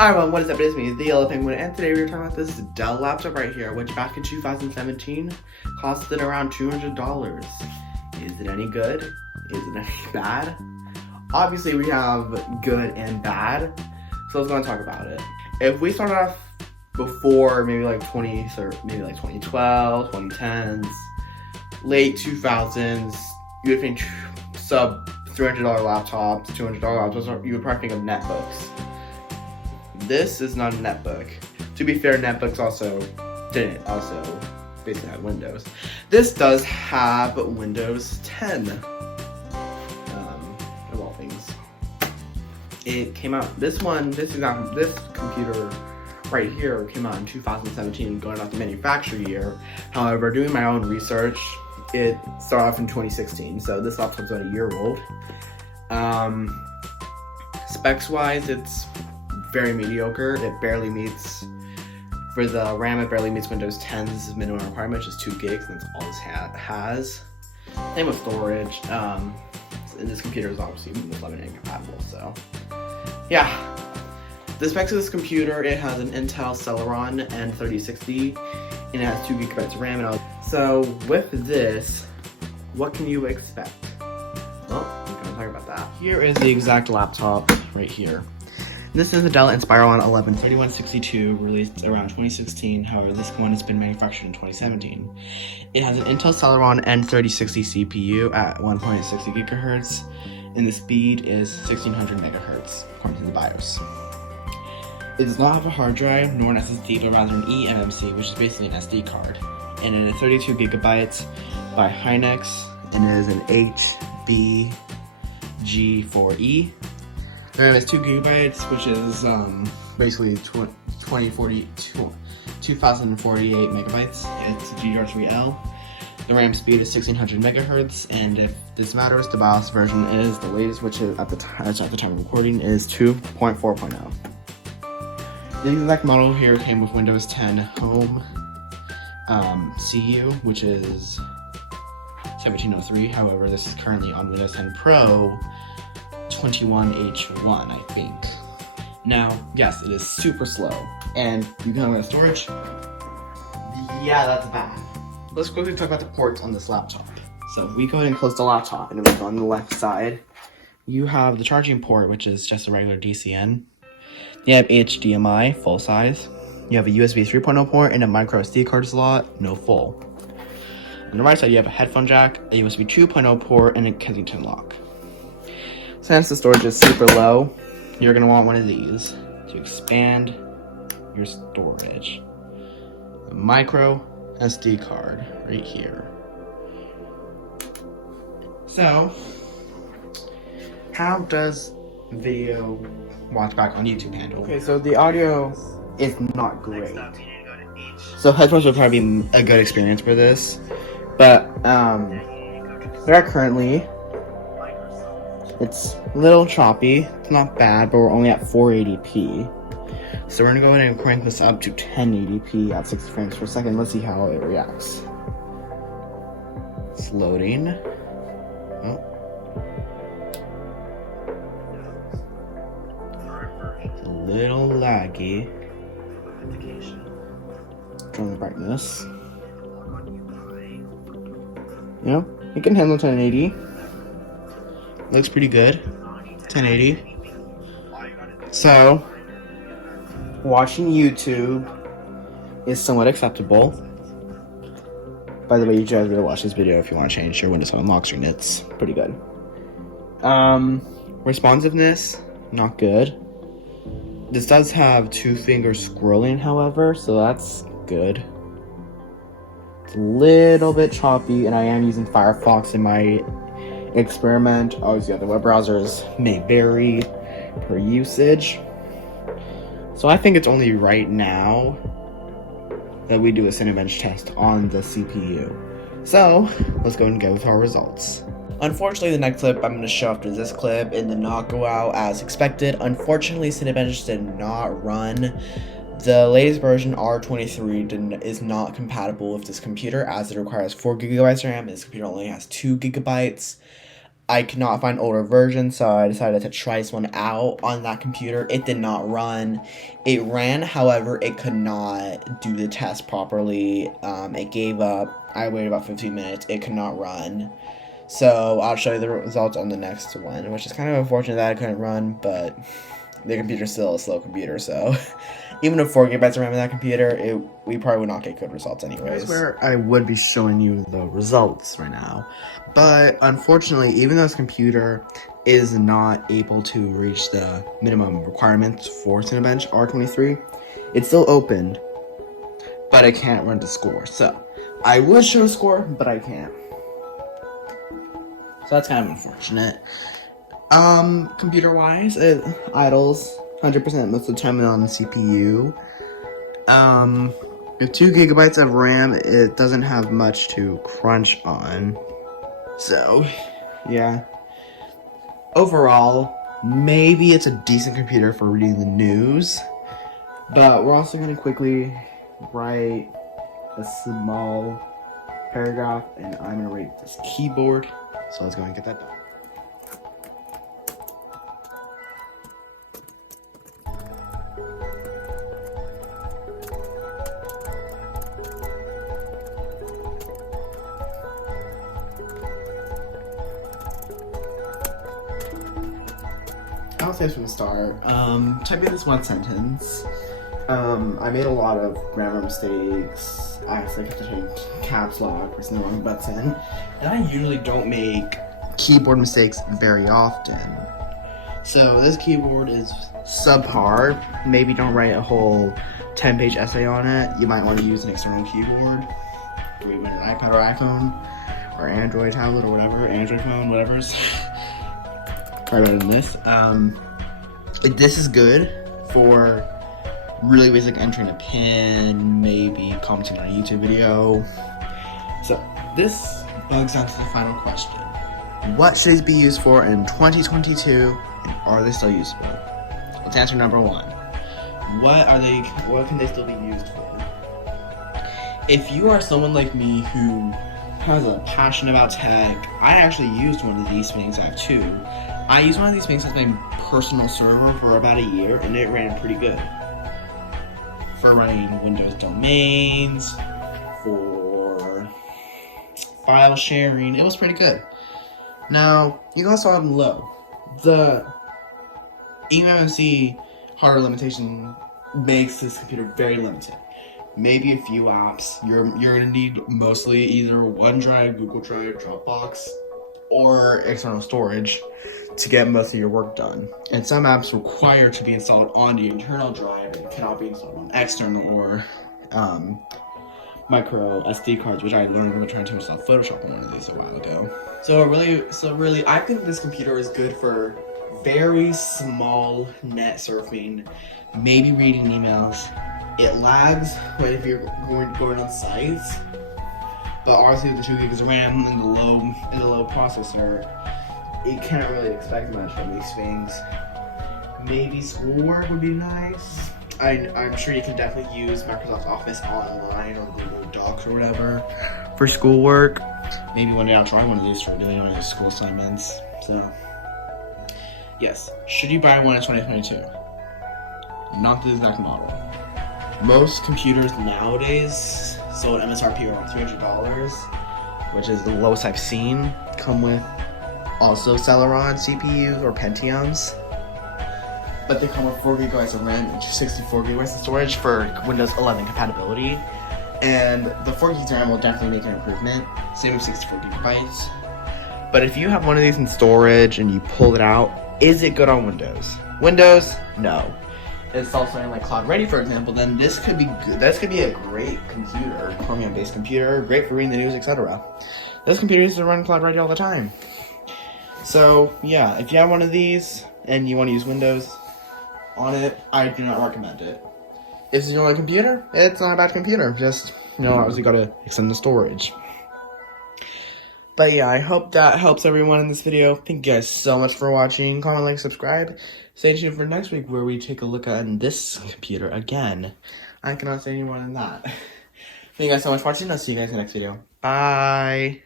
Hi everyone, what is up? It is me, the Yellow Penguin, and today we're talking about this Dell laptop right here, which back in 2017 costed around $200. Is it any good? Is it any bad? Obviously we have good and bad, so let's go and talk about it. If we start off before maybe like 2012, 2010s, late 2000s, you would think sub $300 laptops, $200 laptops, you would probably think of netbooks. This is not a netbook. To be fair, netbooks also basically had Windows. This does have Windows 10. Of all things. It came out, this computer right here came out in 2017, going off the manufacturer year. However, doing my own research, it started off in 2016, so this laptop's about a year old. Specs-wise, it's very mediocre. It barely meets, for the RAM, it barely meets Windows 10's minimum requirement, which is 2 gigs, and that's all this has. Same with storage. And this computer is obviously Windows 11 incompatible, so yeah. The specs of this computer, it has an Intel Celeron N3060, and it has 2 gigabytes of RAM. So with this, what can you expect? Well, we're gonna talk about that. Here is the exact laptop right here. This is a Dell Inspiron 113162, released around 2016. However, this one has been manufactured in 2017. It has an Intel Celeron N3060 CPU at 1.60 gigahertz, and the speed is 1600 megahertz, according to the BIOS. It does not have a hard drive, nor an SSD, but rather an eMMC, which is basically an SD card. And it is 32 gigabytes by Hynix, and it is an HBG4E. The RAM is 2 gigabytes, which is basically 2048 megabytes. It's GDR3L. The RAM speed is 1600 megahertz, and if this matters, the BIOS version is the latest, which is at the time of recording is 2.4.0. The exact model here came with Windows 10 Home CU, which is 1703. However, this is currently on Windows 10 Pro 21H1, I think. Now, yes, it is super slow. And you can have a storage. Yeah, that's bad. Let's quickly talk about the ports on this laptop. So if we go ahead and close the laptop, and then on the left side, you have the charging port, which is just a regular DCN. You have HDMI, full size. You have a USB 3.0 port and a micro SD card slot, no full. On the right side, you have a headphone jack, a USB 2.0 port, and a Kensington lock. Since the storage is super low, you're going to want one of these to expand your storage. A micro SD card right here. So, how does video watch back on YouTube handle? Okay, so the audio is not great. So headphones would probably be a good experience for this. But, there are currently, it's a little choppy. It's not bad, but we're only at 480p. So we're gonna go ahead and crank this up to 1080p at 60 frames per second. Let's see how it reacts. It's loading. Oh. It's a little laggy. Turn the brightness. Yeah, it can handle 1080. Looks pretty good. 1080. So, watching YouTube is somewhat acceptable. By the way, you guys gotta watch this video if you want to change your Windows 11 lock screen. It's pretty good. Responsiveness, not good. This does have 2-finger scrolling, however, so that's good. It's a little bit choppy, and I am using Firefox in my experiment. Obviously, other web browsers may vary per usage. So I think it's only right now that we do a Cinebench test on the CPU. So let's go and go with our results. Unfortunately, the next clip I'm going to show after this clip, it did not go out as expected. Unfortunately, Cinebench did not run. The latest version, R23, is not compatible with this computer, as it requires 4 gigabytes of RAM, and this computer only has 2 gigabytes. I could not find older versions, so I decided to try this one out on that computer. It did not run. It ran, however, it could not do the test properly. It gave up. I waited about 15 minutes. It could not run. So I'll show you the results on the next one, which is kind of unfortunate that I couldn't run, but the computer's still a slow computer, so even with 4 gigabytes of RAM in that computer, we probably would not get good results anyways. That's where I would be showing you the results right now. But unfortunately, even though this computer is not able to reach the minimum requirements for Cinebench R23, it's still opened, but I can't run the score. So I would show a score, but I can't. So that's kind of unfortunate. Computer-wise, it idles 100% most of the time on the CPU. With 2 gigabytes of RAM, it doesn't have much to crunch on. So, yeah. Overall, maybe it's a decent computer for reading the news. But we're also going to quickly write a small paragraph, and I'm going to rate this keyboard. So let's go and get that done. I'll say from the start. Typing this one sentence. I made a lot of grammar mistakes. I actually kept hitting caps lock, pressing the wrong button. And I usually don't make keyboard mistakes very often. So this keyboard is subpar. Maybe don't write a whole 10-page essay on it. You might want to use an external keyboard. Maybe an iPad or iPhone or Android tablet or whatever, Android phone, whatever's probably better than this. This is good for really basic entering a pin, maybe commenting on a YouTube video. So this bugs down to the final question. What should these be used for in 2022, and are they still useful? Let's answer number 1. What can they still be used for? If you are someone like me who has a passion about tech, I actually used one of these things. I have 2. I used one of these things as my personal server for about a year, and it ran pretty good. For running Windows domains, for file sharing, it was pretty good. Now, you guys saw it below. The eMMC hardware limitation makes this computer very limited. Maybe a few apps. You're gonna need mostly either OneDrive, Google Drive, Dropbox, or external storage to get most of your work done. And some apps require to be installed on the internal drive and cannot be installed on external or micro SD cards, which I learned when trying to install Photoshop on one of these a while ago. So really, I think this computer is good for very small net surfing, maybe reading emails. It lags if you're going on sites, but obviously with the 2 gigs of RAM and the low processor, it can't really expect much from these things. Maybe schoolwork would be nice. I'm sure you can definitely use Microsoft Office online or Google Docs or whatever for schoolwork. Maybe one day I'll try one of these for doing one of these school assignments. So, yes. Should you buy one in 2022? Not the exact model. Most computers nowadays sold MSRP around $300, which is the lowest I've seen, come with also Celeron CPUs or Pentiums. But they come with 4 gigabytes of RAM and 64 gigabytes of storage for Windows 11 compatibility. And the 4 gigs of RAM will definitely make an improvement. Same with 64 gigabytes. But if you have one of these in storage and you pull it out, is it good on Windows? Windows, no. It's also something like Cloud Ready, for example, then this could be good. This could be a great computer, Chromium-based computer, great for reading the news, etc. This computer used to run Cloud Ready all the time. So, yeah, if you have one of these and you want to use Windows on it, I do not recommend it. If it's your only computer, it's not a bad computer. Just, obviously gotta extend the storage. But yeah, I hope that helps everyone in this video. Thank you guys so much for watching. Comment, like, subscribe. Stay tuned for next week where we take a look at this computer again. I cannot say any more than that. Thank you guys so much for watching. I'll see you guys in the next video. Bye.